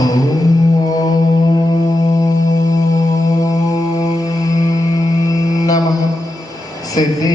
नमः सिद्धेभ्यः।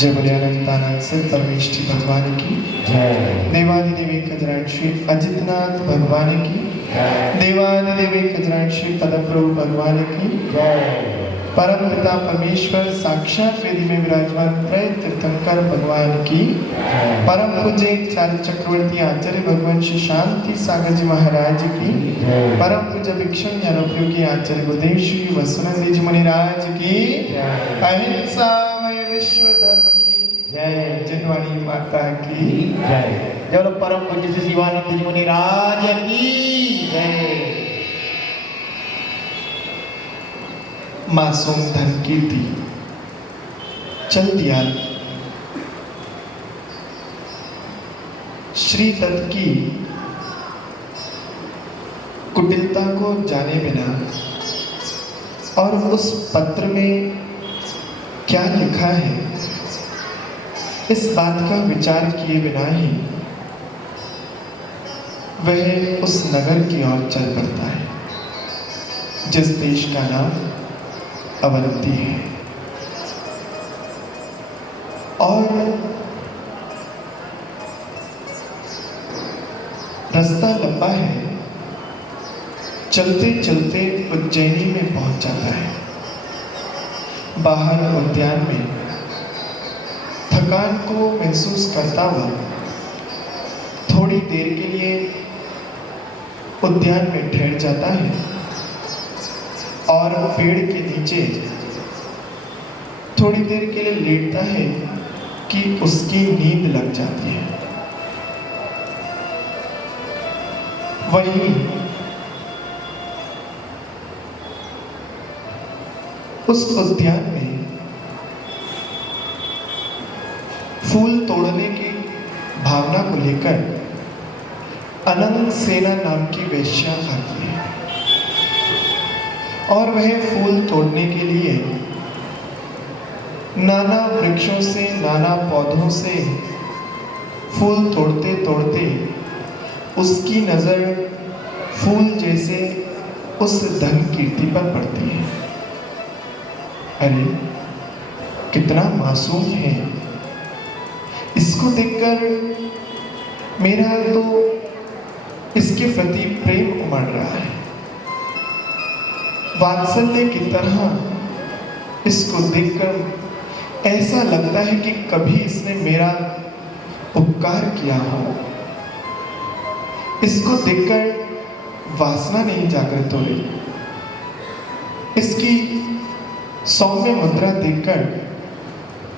जय बोले अनंतानंद से परमेष्ठी भगवान की जय। देवादिदेव खजरान श्री अजितनाथ भगवान की जय। देवादिदेव खजरान श्री पदप्रभु भगवान की जय। परम पिता परमेश्वर साक्षात वेदी में विराजमान त्रय तीर्थंकर भगवान की जय। परम पूज्य चार चक्रवर्ती आचार्य भगवान श्री शांति सागर जी महाराज की जय। परम पूज्य भिक्षम ज्ञानोपयोगी आचार्य गुरुदेव श्री वसुनंदी जी मुनिराज की जय। अहिंसा विश्व धर्म की जय। जिनवाणी माता की जय। जय परम पूज्य श्री शिवानंद जी मुनिराज की जय। मासूम धन कीर्ति चल दिया श्री दत्त की कुटिलता को जाने बिना और उस पत्र में क्या लिखा है इस बात का विचार किए बिना ही वह उस नगर की ओर चल पड़ता है जिस देश का नाम अवंती है। और रास्ता लंबा है, चलते चलते उज्जैनी में पहुंच जाता है। बाहर उद्यान में थकान को महसूस करता हुआ थोड़ी देर के लिए उद्यान में ठहर जाता है और पेड़ के नीचे थोड़ी देर के लिए लेटता है कि उसकी नींद लग जाती है। वहीं उस उद्यान में फूल तोड़ने की भावना को लेकर अनंत सेना नाम की वेश्या आती है और वह फूल तोड़ने के लिए नाना वृक्षों से नाना पौधों से फूल तोड़ते तोड़ते उसकी नजर फूल जैसे उस धन कीर्ति पर पड़ती है। अरे कितना मासूम है, इसको देखकर मेरा तो इसके प्रति प्रेम उमड़ रहा है। वात्सल्य की तरह इसको देखकर ऐसा लगता है कि कभी इसने मेरा उपकार किया हो। इसको देखकर वासना नहीं जागृत हो रही। इसकी सौम्य मुद्रा देखकर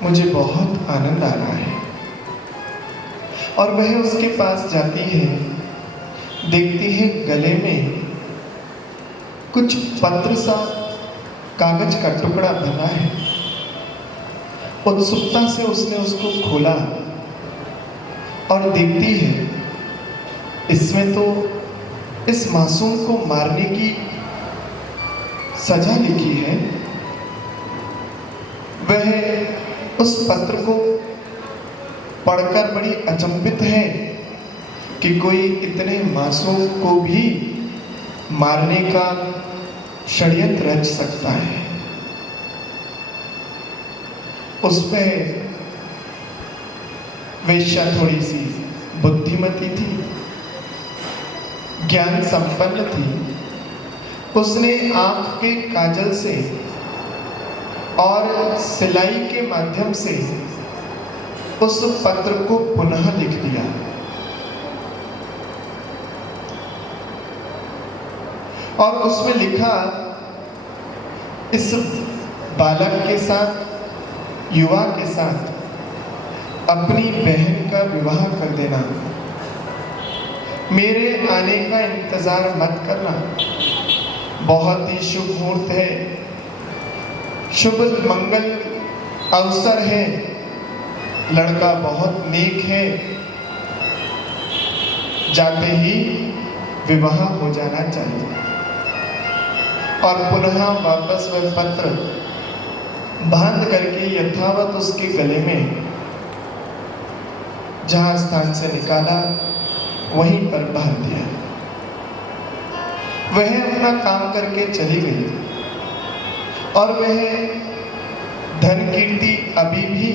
मुझे बहुत आनंद आ रहा है। और वह उसके पास जाती है, देखती है गले में कुछ पत्र सा कागज का टुकड़ा बना है। उत्सुकता से उसने उसको खोला और देखती है इसमें तो इस मासूम को मारने की सजा लिखी है। वह उस पत्र को पढ़कर बड़ी अचंभित है कि कोई इतने मासूम को भी मारने का षड्यंत्र रच सकता है। उस पे वेश्या थोड़ी सी बुद्धिमती थी, ज्ञान संपन्न थी। उसने आंख के काजल से और सिलाई के माध्यम से उस पत्र को पुनः लिख दिया। और उसमें लिखा, इस बालक के साथ, युवा के साथ अपनी बहन का विवाह कर देना, मेरे आने का इंतजार मत करना। बहुत ही शुभ मुहूर्त है, शुभ मंगल अवसर है, लड़का बहुत नेक है, जाते ही विवाह हो जाना चाहिए। और पुनः वापस वह पत्र बांध करके यथावत उसके गले में जहां स्थान से निकाला वहीं पर बांध दिया। वह अपना काम करके चली गई और वह धन कीर्ति अभी भी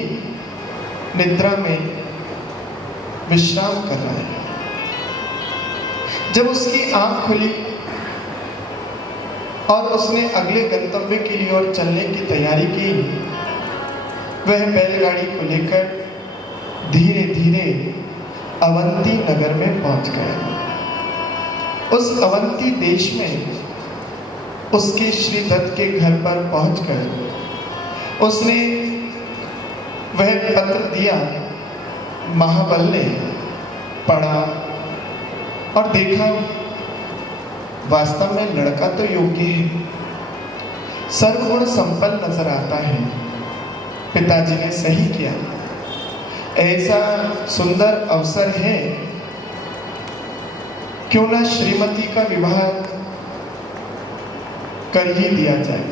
निद्रा में विश्राम कर रहा है। जब उसकी आंख खुली और उसने अगले गंतव्य के लिए और चलने की तैयारी की, वह बैलगाड़ी को लेकर धीरे धीरे अवंती नगर में पहुंच गया। उस अवंती देश में उसके श्रीदत्त के घर पर पहुंचकर उसने वह पत्र दिया। महाबल ने पढ़ा और देखा, वास्तव में लड़का तो योग्य है, सर्वगुण संपन्न नजर आता है। पिताजी ने सही किया, ऐसा सुंदर अवसर है, क्यों ना श्रीमती का विवाह कर ही दिया जाए।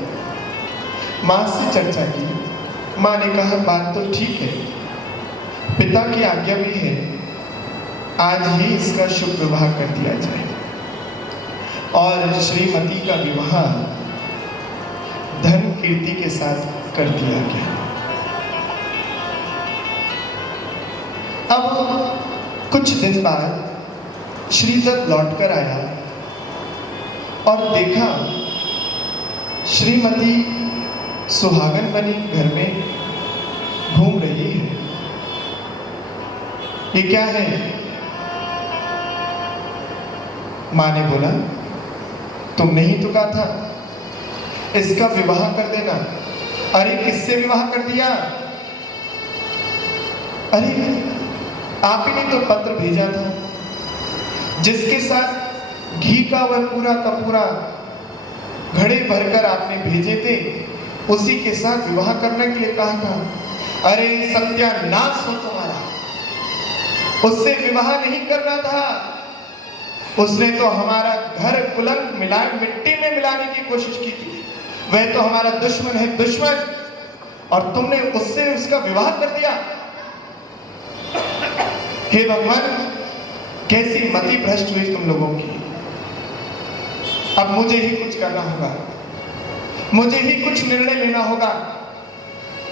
मां से चर्चा की, मां ने कहा बात तो ठीक है, पिता की आज्ञा भी है, आज ही इसका शुभ विवाह कर दिया जाए। और श्रीमती का विवाह धन कीर्ति के साथ कर दिया गया। अब कुछ दिन बाद श्रीदत्त लौटकर आया और देखा श्रीमती सुहागन बनी घर में घूम रही है। ये क्या है? मां ने बोला, तुमने ही तो कहा था इसका विवाह कर देना। अरे किससे विवाह कर दिया? अरे आप ही ने तो पत्र भेजा था, जिसके साथ घी का वह पूरा का पूरा घड़े भरकर आपने भेजे थे, उसी के साथ विवाह करने के लिए कहा था। अरे सत्यानाश हो तुम्हारा, उससे विवाह नहीं करना था। उसने तो हमारा घर कुलंक मिट्टी में मिलाने की कोशिश की थी। वह तो हमारा दुश्मन है, दुश्मन, और तुमने उससे उसका विवाह कर दिया। हे भगवान, कैसी मति भ्रष्ट हुई तुम लोगों की। अब मुझे ही कुछ करना होगा, मुझे ही कुछ निर्णय लेना होगा।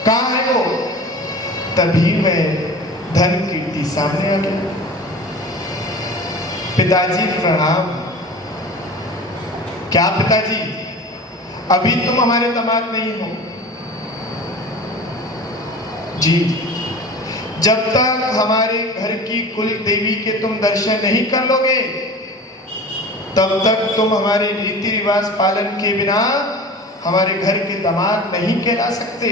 कहाँ है वो? तभी वह धन कीर्ति सामने आ गई। पिताजी प्रणाम। क्या पिताजी, अभी तुम हमारे दामाद नहीं हो? जी, जब तक हमारे घर की कुल देवी के तुम दर्शन नहीं कर लोगे, तब तक तुम हमारे रीति रिवाज पालन के बिना हमारे घर के दामाद नहीं कहला सकते।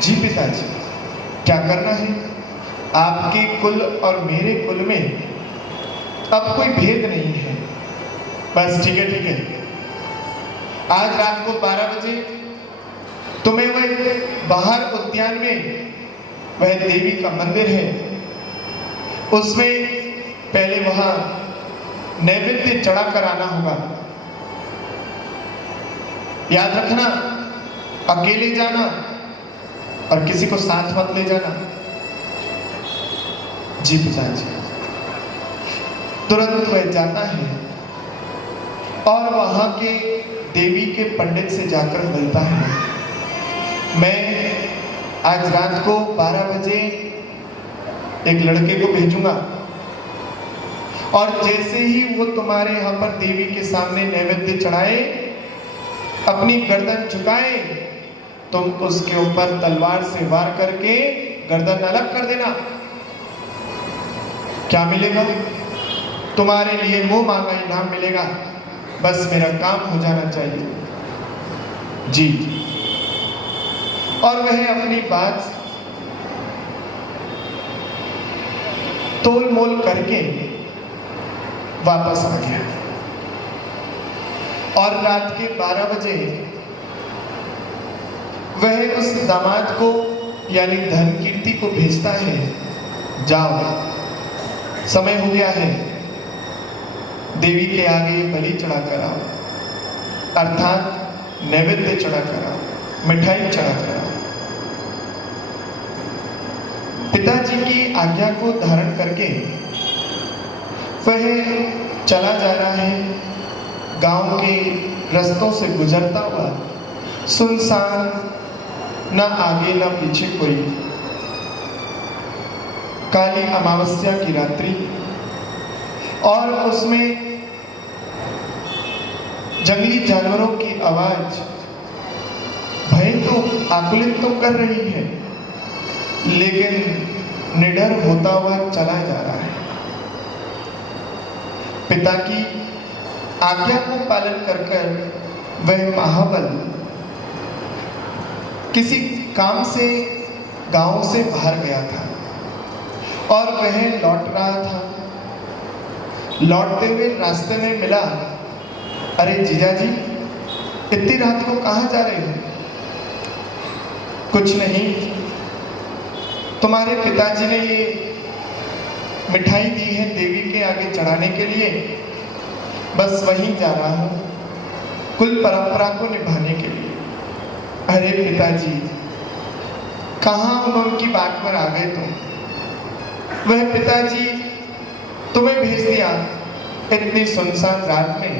जी पिताजी, क्या करना है? आपके कुल और मेरे कुल में अब कोई भेद नहीं है। बस ठीक है, ठीक है। आज रात को 12 बजे तुम्हें वह बाहर उद्यान में वह देवी का मंदिर है, उसमें पहले वहां नैवेद्य चढ़ाकर आना होगा। याद रखना, अकेले जाना और किसी को साथ मत ले जाना। जी पिताजी। तुरंत वह जाता है और वहां के देवी के पंडित से जाकर मिलता है, मैं आज रात को 12 बजे एक लड़के को भेजूंगा, और जैसे ही वो तुम्हारे यहाँ पर देवी के सामने नैवेद्य चढ़ाए, अपनी गर्दन झुकाए, तुम उसके ऊपर तलवार से वार करके गर्दन अलग कर देना। क्या मिलेगा? तुम्हारे लिए मुंह मांगा इनाम मिलेगा। बस मेरा काम हो जाना चाहिए। जी। और वह अपनी बात तोल मोल करके वापस आ गया और रात के 12 बजे वह उस दामाद को यानी धनकीर्ति को भेजता है, जाओ समय हो गया है, देवी के आगे बलि चढ़ा कर आओ, अर्थात नैवेद्य चढ़ा कर आओ, मिठाई चढ़ा कर आओ। पिताजी की आज्ञा को धारण करके वह चला जा रहा है, गांव के रास्तों से गुजरता हुआ, सुनसान, ना आगे ना पीछे कोई। काली अमावस्या की रात्रि और उसमें जंगली जानवरों की आवाज भय तो आकुलित तो कर रही है, लेकिन निडर होता हुआ चला जा रहा है। पिता की आज्ञा को पालन कर वह महाबल किसी काम से गांव से बाहर गया था और वह लौट रहा था। लौटते हुए रास्ते में मिला, अरे जीजाजी इतनी रात को कहाँ जा रहे हो? कुछ नहीं, तुम्हारे पिताजी ने ये मिठाई दी है देवी के आगे चढ़ाने के लिए, बस वहीं जा रहा हूँ, कुल परंपरा को निभाने के लिए। अरे पिताजी, कहाँ उनकी बात पर आ गए तुम? वह पिताजी तुम्हें भेज दिया इतनी सुनसान रात में,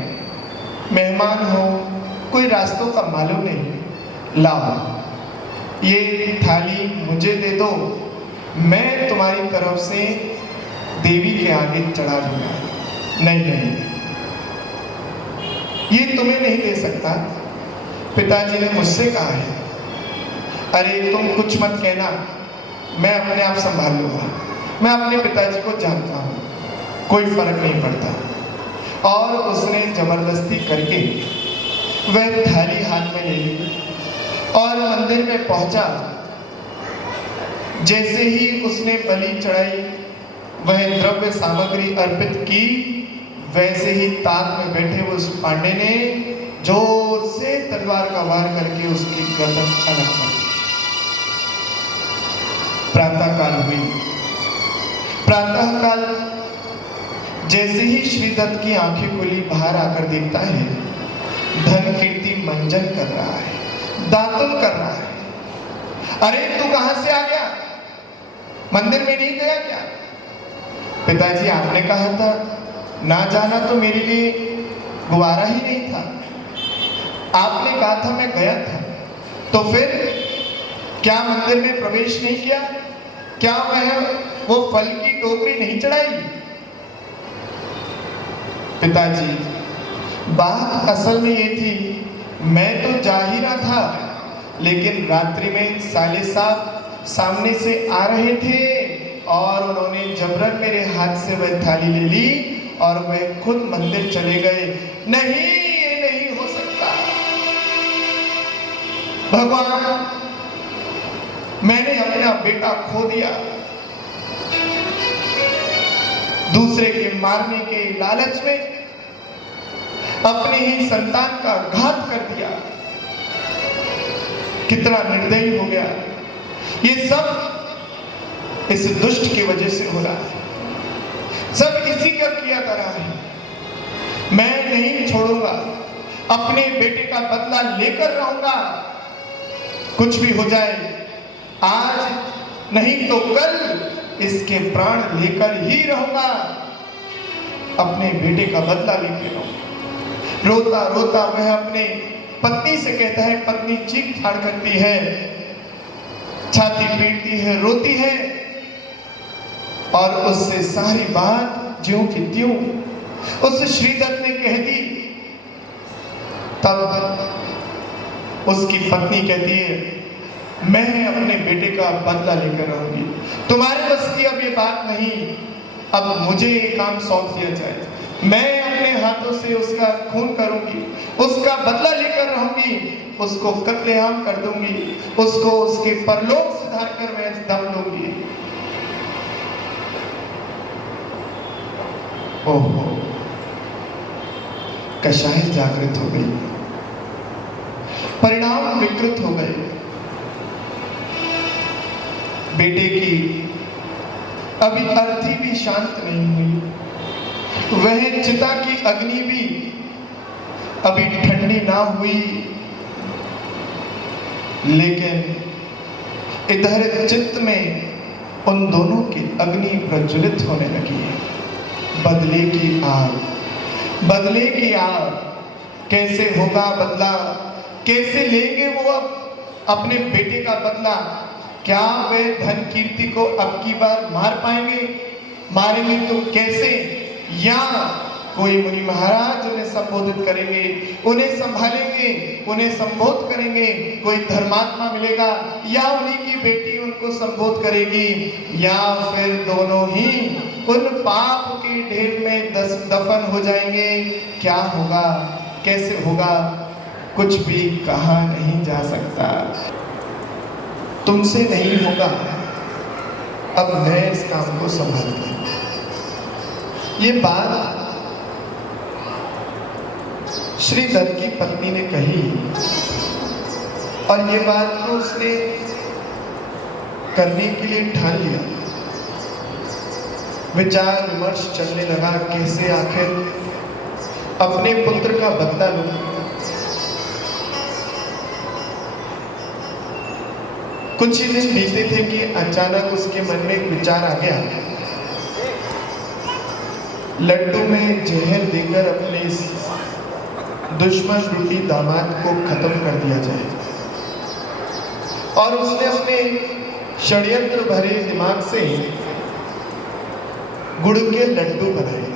मेहमान हो, कोई रास्तों का मालूम नहीं, लाओ ये थाली मुझे दे दो, मैं तुम्हारी तरफ से देवी के आगे चढ़ा दूंगा। नहीं नहीं, ये तुम्हें नहीं दे सकता, पिताजी ने मुझसे कहा है। अरे तुम कुछ मत कहना, मैं अपने आप संभाल लूंगा, मैं अपने पिताजी को जानता हूँ, कोई फर्क नहीं पड़ता। और उसने जबरदस्ती करके वह थाली हाथ में ले ली और मंदिर में पहुंचा। जैसे ही उसने बलि चढ़ाई, वह द्रव्य सामग्री अर्पित की, वैसे ही ताक में बैठे उस पांडे ने जोर से तलवार का वार करके उसकी गर्दन अलग कर दी। प्रातः काल हुई। प्रातः काल जैसे ही श्रीदत्त की आंखें खुली, बाहर आकर देखता है धनकीर्ति मंजन कर रहा है, दातुन कर रहा है। अरे तू कहां से आ गया? मंदिर में नहीं गया क्या? पिताजी आपने कहा था ना जाना, तो मेरे लिए गुवारा ही नहीं था। आपने कहा था मैं गया था, तो फिर क्या मंदिर में प्रवेश नहीं किया? क्या वह वो फल की टोकरी नहीं चढ़ाई? पिताजी, बात असल में ये थी, मैं तो जा ही रहा था, लेकिन रात्रि में साले साहब सामने से आ रहे थे और उन्होंने जबरन मेरे हाथ से वह थाली ले ली और वह खुद मंदिर चले गए। नहीं, ये नहीं हो सकता भगवान, मैंने अपना बेटा खो दिया, दूसरे के मारने के लालच में अपने ही संतान का घात कर दिया। कितना निर्दयी हो गया। ये सब इस दुष्ट की वजह से हो रहा है, सब इसी का किया कर रहा है। मैं नहीं छोड़ूंगा, अपने बेटे का बदला लेकर रहूंगा, कुछ भी हो जाए, आज नहीं तो कल इसके प्राण लेकर ही रहूंगा, अपने बेटे का बदला लेकर रहूंगा। रोता रोता वह अपने पत्नी से कहता है, पत्नी चीख फाड़ करती है, छाती पीटती है, रोती है और उससे सारी बात ज्यों की त्यों उस श्रीदत्त ने कह दी। तब उसकी पत्नी कहती है, मैं अपने बेटे का बदला लेकर रहूंगी, तुम्हारे बस की अब ये बात नहीं, अब मुझे ये काम सौंप दिया जाए, मैं अपने हाथों से उसका खून करूंगी, उसका बदला लेकर रहूंगी, उसको कत्लेआम कर दूंगी, उसको उसके परलोक सुधार कर मैं दम लूंगी। ओहो, कशाय जागृत हो गई, परिणाम विकृत हो गए। बेटे की अभी अर्थी भी शांत नहीं हुई, वह चिता की अग्नि भी अभी ठंडी ना हुई, लेकिन इधर चित्त में उन दोनों की अग्नि प्रज्वलित होने लगी है। बदले की आग, बदले की आग। कैसे होगा बदला, कैसे लेंगे वो अब अपने बेटे का बदला? क्या वे धन कीर्ति को अब की बार मार पाएंगे? मारेंगे तो कैसे? या कोई मुनि महाराज उन्हें संबोधित करेंगे, उन्हें संभालेंगे, उन्हें संबोध करेंगे, कोई धर्मात्मा मिलेगा, या उन्हीं की बेटी उनको संबोध करेगी, या फिर दोनों ही उन पाप के ढेर में दफन हो जाएंगे। क्या होगा, कैसे होगा, कुछ भी कहा नहीं जा सकता। तुमसे नहीं होगा, अब मैं इस काम को संभालूंगा। ये बात श्री दत्त की पत्नी ने कही, और ये बात तो उसने करने के लिए ठान लिया। विचार विमर्श चलने लगा, कैसे आखिर अपने पुत्र का बदला लूं। कुछ ही दिन बीते थे कि अचानक उसके मन में एक विचार आ गया, लड्डू में जहर देकर अपने इस दुश्मन रूपी दामाद को खत्म कर दिया जाए। और उसने अपने षड्यंत्र भरे दिमाग से गुड़ के लड्डू बनाए,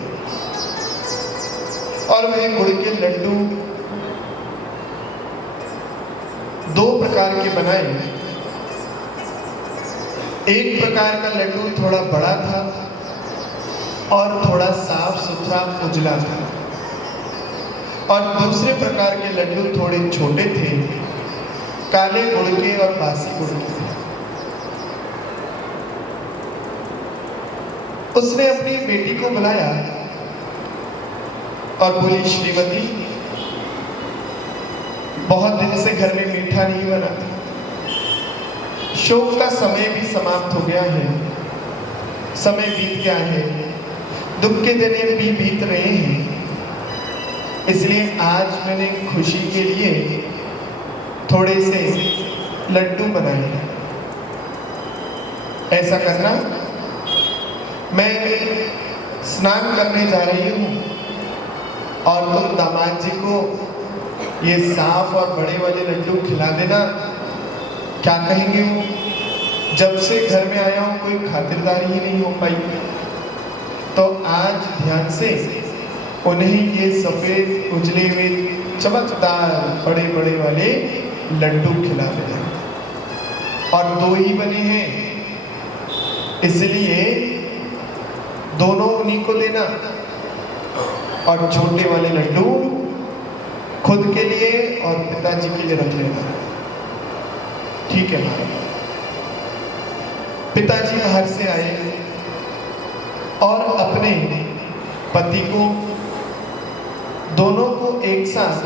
और वह गुड़ के लड्डू दो प्रकार के बनाए। एक प्रकार का लड्डू थोड़ा बड़ा था और थोड़ा साफ सुथरा उजला था, और दूसरे प्रकार के लड्डू थोड़े छोटे थे, काले गुड़ के और बासी गुड़ के। उसने अपनी बेटी को बुलाया और बोली, श्रीमती, बहुत दिन से घर में मीठा नहीं बना था, शोक का समय भी समाप्त हो गया है, समय बीत गया है, दुख के दिन भी बीत रहे हैं, इसलिए आज मैंने खुशी के लिए थोड़े से लड्डू बनाए। ऐसा करना, मैं स्नान करने जा रही हूँ और तुम दामाद जी को ये साफ और बड़े वाले लड्डू खिला देना। क्या कहेंगे वो, जब से घर में आया हूँ कोई खातिरदारी ही नहीं हो पाई, तो आज ध्यान से उन्हें ये सफेद उजले हुए चमकदार बड़े बड़े वाले लड्डू खिला देना। और दो ही बने हैं, इसलिए दोनों उन्हीं को देना, और छोटे वाले लड्डू खुद के लिए और पिताजी के लिए रख लेना। ठीक है महाराज। पिताजी बाहर से आए और अपने पति को, दोनों को एक साथ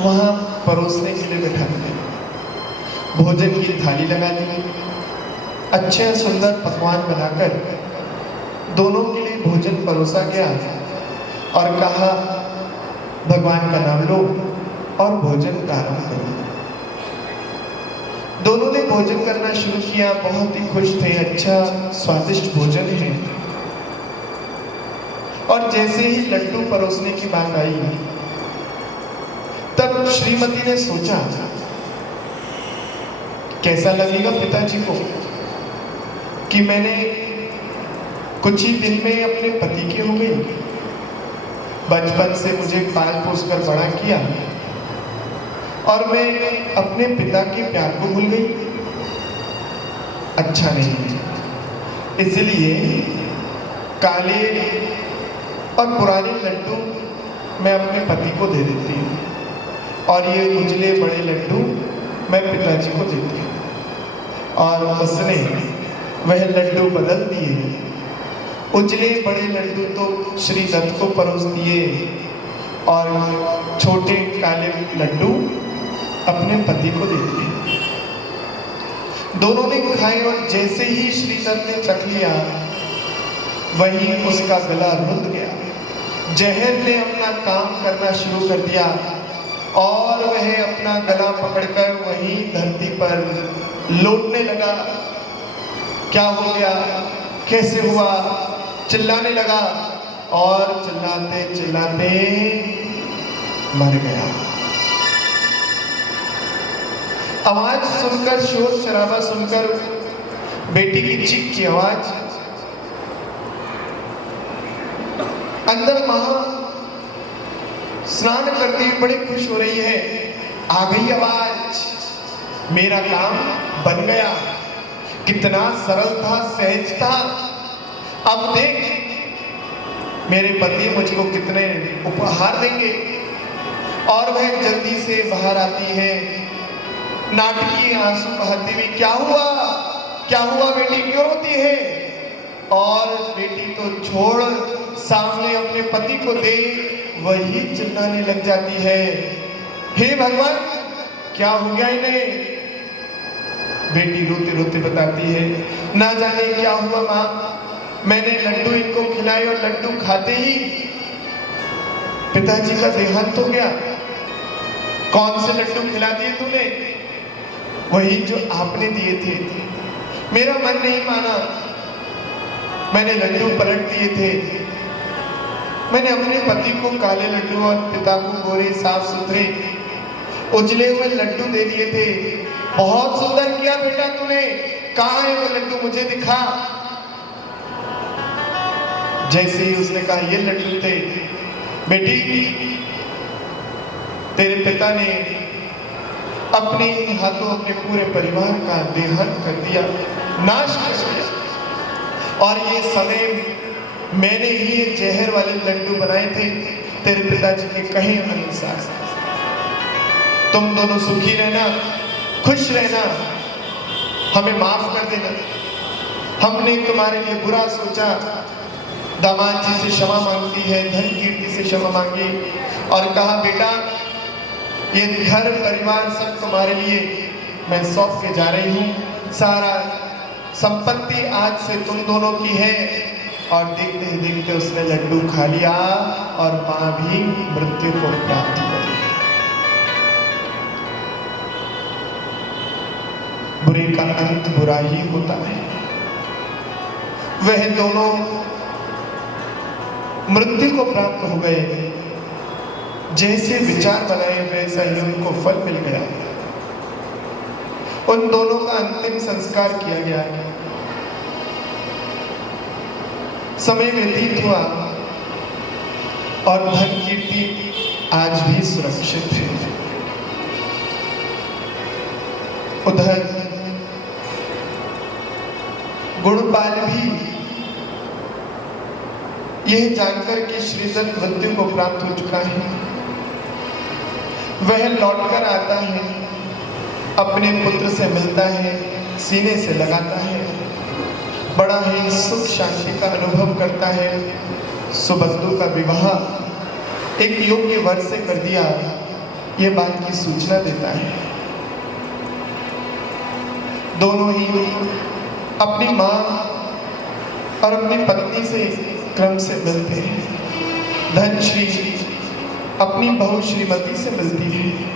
वहां परोसने के लिए बैठा दिया। भोजन की थाली लगा दी, अच्छे सुंदर पकवान बनाकर दोनों के लिए भोजन परोसा गया, और कहा, भगवान का नाम लो और भोजन प्रारंभ करो। दोनों ने भोजन करना शुरू किया, बहुत ही खुश थे, अच्छा स्वादिष्ट भोजन है। और जैसे ही लड्डू परोसने की बात आई, तब श्रीमती ने सोचा, कैसा लगेगा पिताजी को कि मैंने कुछ ही दिन में अपने पति की हो गई, बचपन से मुझे पाल पोस कर बड़ा किया, और मैं अपने पिता के प्यार को भूल गई। अच्छा नहीं, इसलिए काले और पुराने लड्डू मैं अपने पति को दे देती हूँ और ये उजले बड़े लड्डू मैं पिताजी को देती हूँ। और उसने वह लड्डू बदल दिए, उजले बड़े लड्डू तो श्री दत्त को परोस दिए और छोटे काले लड्डू अपने पति को दे दिए। दोनों ने खाए और जैसे ही श्री दत्त ने चख लिया वही उसका गला रुंध गया। जहर ने अपना काम करना शुरू कर दिया और वह अपना गला पकड़कर वहीं धरती पर लौटने लगा। क्या हो गया, कैसे हुआ, चिल्लाने लगा और चिल्लाते चिल्लाते मर गया। आवाज सुनकर, शोर शराबा सुनकर, बेटी की चीख की आवाज, अंदर मां स्नान करती हुई बड़ी खुश हो रही है। आ गई आवाज, मेरा काम बन गया। कितना सरल था, सहज था। अब देख मेरे पति मुझको कितने उपहार देंगे। और वह जल्दी से बाहर आती है, नाटकीय आंसू बहाती हुई, क्या हुआ, क्या हुआ बेटी, क्यों रोती है? और बेटी तो छोड़, सामने अपने पति को दे वही चिल्लाने लग जाती है, हे भगवान क्या हो गया इन्हें। बेटी रोते रोते बताती है, ना जाने क्या हुआ माँ, मैंने लड्डू इनको खिलाए और लड्डू खाते ही पिताजी का देहांत हो गया। कौन से लड्डू खिला दिए तूने? वही जो आपने दिए थे। मेरा मन नहीं माना, मैंने लड्डू पलट दिए थे। मैंने अपने पति को काले लड्डू और पिता को गोरे साफ सुथरे उजले हुए लड्डू दे दिए थे। बहुत सुंदर किया बेटा तूने, कहाँ है वो लड्डू, मुझे दिखा। जैसे ही उसने कहा ये लड्डू थे बेटी, तेरे पिता ने अपने हाथों अपने पूरे परिवार का देहांत कर दिया, नाश कर दिया। और ये समय मैंने ही ये जहर वाले लड्डू बनाए थे तेरे पिताजी के कहे अनुसार। तुम दोनों सुखी रहना, खुश रहना, हमें माफ कर देना। हमने तुम्हारे लिए बुरा सोचा। दामाद जी से क्षमा मांगती है, धन कीर्ति से क्षमा मांगी और कहा बेटा ये घर परिवार सब तुम्हारे लिए मैं सौंप के जा रही हूँ। सारा संपत्ति आज से तुम दोनों की है। और देखते ही देखते उसने लड्डू खा लिया और मां भी मृत्यु को प्राप्त कर ली। बुरे का अंत बुरा ही होता है। वह दोनों मृत्यु को प्राप्त हो गए। जैसे विचार बनाए वैसा ही उनको फल मिल गया। उन दोनों का अंतिम संस्कार किया गया। समय व्यतीत हुआ और धन कीर्ति आज भी सुरक्षित है। उधर गुणपाल भी यह जानकर कि श्रीदत्त मृत्यु को प्राप्त हो चुका है, वह लौटकर आता है, अपने पुत्र से मिलता है, सीने से लगाता है, बड़ा ही सुख शांति का अनुभव करता है। सुबंधु का विवाह एक योग्य वर से कर दिया, ये बात की सूचना देता है। दोनों ही अपनी मां और अपनी पत्नी से क्रम से मिलते हैं। धनश्री अपनी बहू श्रीमती से मिलती है।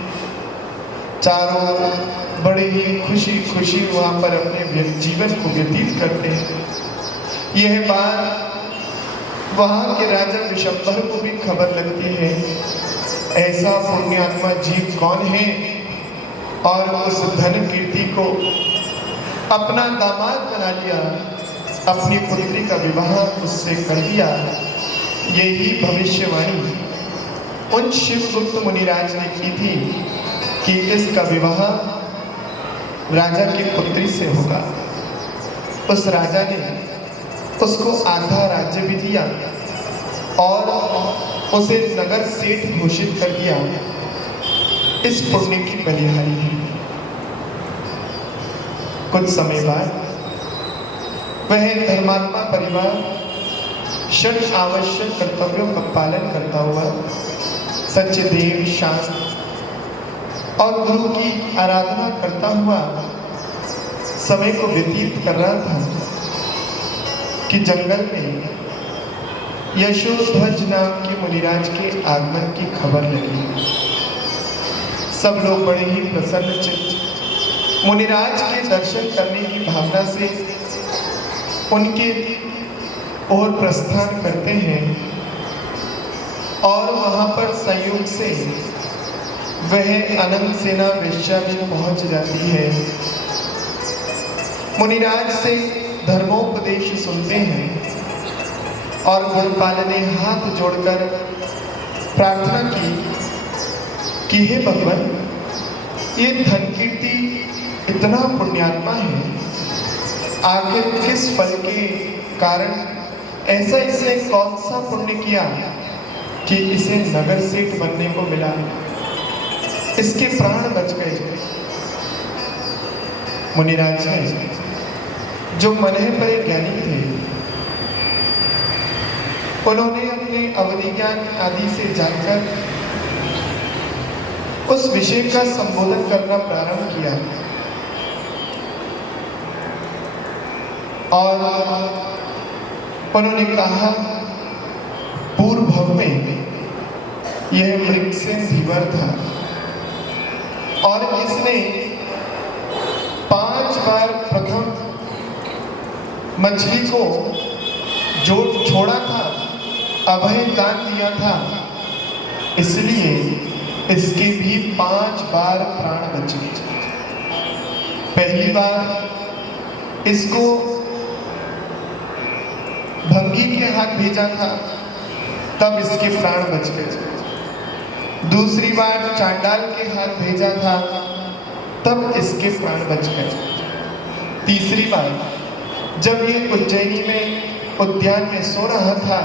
चारों बड़े ही खुशी खुशी वहां पर अपने जीवन को व्यतीत करते हैं। यह बात वहां के राजा विशंबर को भी खबर लगती है। ऐसा पुण्यात्मा जीव कौन है और उस धन कीर्ति को अपना दामाद बना लिया, अपनी पुत्री का विवाह उससे कर दिया। यही भविष्यवाणी उन शिवगुप्त मुनिराज ने की थी कि इसका विवाह राजा की पुत्री से होगा। उस राजा ने उसको आधा राज्य भी दिया और उसे नगर सेठ घोषित कर दिया, इस पुण्य की बलिहारी है। कुछ समय बाद वह धर्मात्मा परिवार षड आवश्यक कर्तव्यों का पालन करता हुआ सच्चे देव शास्त्र और गुरु की आराधना करता हुआ समय को व्यतीत कर रहा था कि जंगल में यशोध्वज नाम के मुनिराज के आगमन की खबर लगी। सब लोग बड़े ही प्रसन्न चित्त मुनिराज के दर्शन करने की भावना से उनके ओर प्रस्थान करते हैं और वहां पर संयोग से वह अनंत सेना वेश्या भी पहुंच जाती है। मुनिराज से धर्मोपदेश सुनते हैं और गोपाल ने हाथ जोड़कर प्रार्थना की कि हे भगवान, ये धन कीर्ति इतना पुण्यात्मा है, आखिर किस फल के कारण ऐसा इसने कौन सा पुण्य किया कि इसे नगर सेठ बनने को मिला, इसके प्राण बच गए। मुनिराज है जो मनहे पर ज्ञानी थे, उन्होंने अपने अवधि ज्ञान आदि से जानकर उस विषय का संबोधन करना प्रारंभ किया और उन्होंने कहा, पूर्व भव में यह मृगसेन धीवर था और इसने 5 बार प्रथम मछली को जो छोड़ा था, अभय दान दिया था, इसलिए इसके भी 5 बार प्राण बचे। पहली बार इसको भंगी के हाथ भेजा था, तब इसके प्राण बच गए। दूसरी बार चांडाल के हाथ भेजा था, तब इसके प्राण बच गए। तीसरी बार जब ये उज्जैनी में उद्यान में सो रहा था,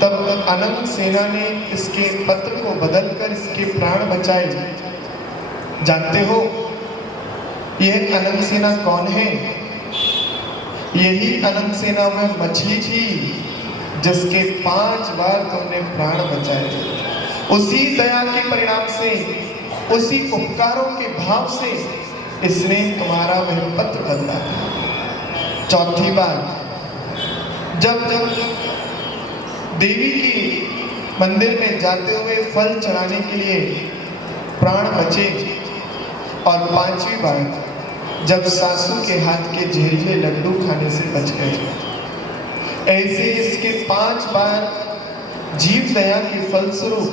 तब अनंत सेना ने इसके पत्र को बदलकर इसके प्राण बचाए। जानते हो यह अनंत सेना कौन है? यही अनंत सेना वह मछली थी जिसके 5 बार तुमने प्राण बचाए। उसी दया के परिणाम से, उसी उपकारों के भाव से इसने तुम्हारा वह पत्र बदला। चौथी बार जब देवी की मंदिर में जाते हुए फल चढ़ाने के लिए प्राण बचे, और 5वीं बार जब सासू के हाथ के जहरीले लड्डू खाने से बच गए। ऐसे इसके 5 बार जीव दया के फलस्वरूप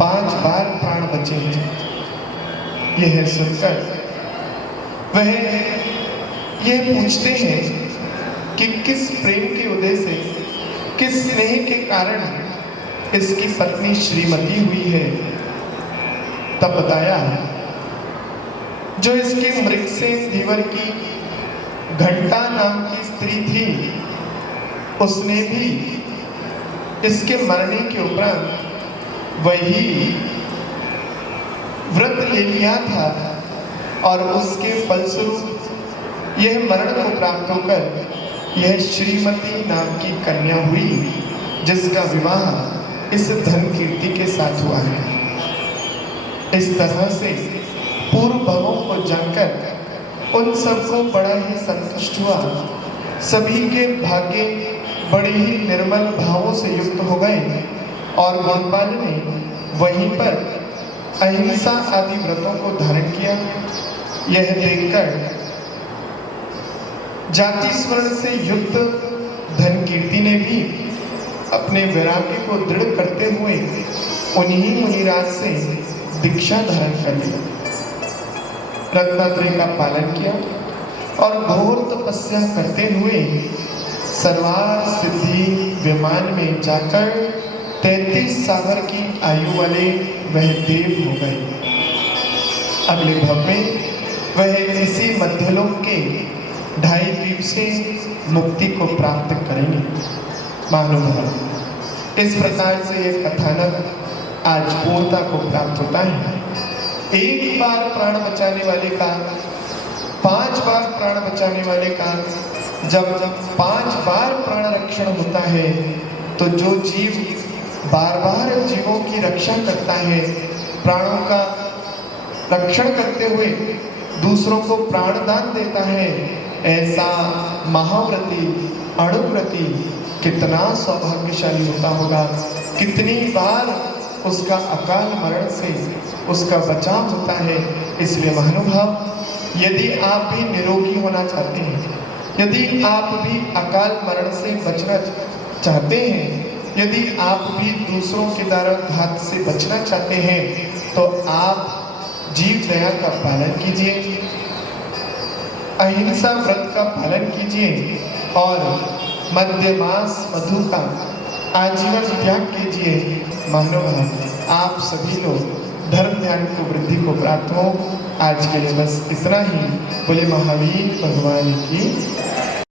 5 बार प्राण बचे। यह सुनकर वह यह पूछते हैं कि किस प्रेम के उदय से, किस स्नेह के कारण इसकी पत्नी श्रीमती हुई है। तब बताया जो इसके मृगसेन धीवर की घंटा नाम की स्त्री थी, उसने भी इसके मरने के उपरांत वही व्रत ले लिया था और उसके फलस्वरूप यह मरण को प्राप्त होकर यह श्रीमती नाम की कन्या हुई, जिसका विवाह इस धन कीर्ति के साथ हुआ है। इस तरह से पूर्व भवों को जानकर उन सबको बड़ा ही संतुष्ट हुआ। सभी के भाग्य बड़े ही निर्मल भावों से युक्त हो गए और गोपाल ने वहीं पर अहिंसा आदि व्रतों को धारण किया। यह देखकर जाति स्वर्ण से युक्त धन कीर्ति ने भी अपने वैराग्य को दृढ़ करते हुए उन्हीं मुनिराज से दीक्षा धारण कर ली, रत्नात्रय का पालन किया और घोर तपस्या करते हुए सर्वार्थ सिद्धि विमान में जाकर 33 सावर की आयु वाले वह देव हो गए। अगले भव में वह इसी मध्यलोक के 2.5 द्वीप से मुक्ति को प्राप्त करेंगे। महानुभाव, इस प्रकार से ये कथानक आज पूर्णता को प्राप्त होता है। एक बार प्राण बचाने वाले का 5 बार प्राण बचाने वाले का जब 5 बार प्राण रक्षण होता है, तो जो जीव बार बार जीवों की रक्षा करता है, प्राणों का रक्षण करते हुए दूसरों को प्राणदान देता है, ऐसा महाव्रती अणुव्रती कितना सौभाग्यशाली होता होगा। कितनी बार उसका अकाल मरण से उसका बचाव होता है। इसलिए महानुभाव, यदि आप भी निरोगी होना चाहते हैं, यदि आप भी अकाल मरण से बचना चाहते हैं, यदि आप भी दूसरों के द्वारा घात से बचना चाहते हैं, तो आप जीव दया का पालन कीजिए, अहिंसा व्रत का पालन कीजिए और मध्य मास मधु का आजीवन त्याग कीजिए। महानुभाव, आप सभी लोग धर्म ध्यान को वृद्धि को प्राप्त हो। आज के लिए बस इतना ही। बोले महावीर भगवान की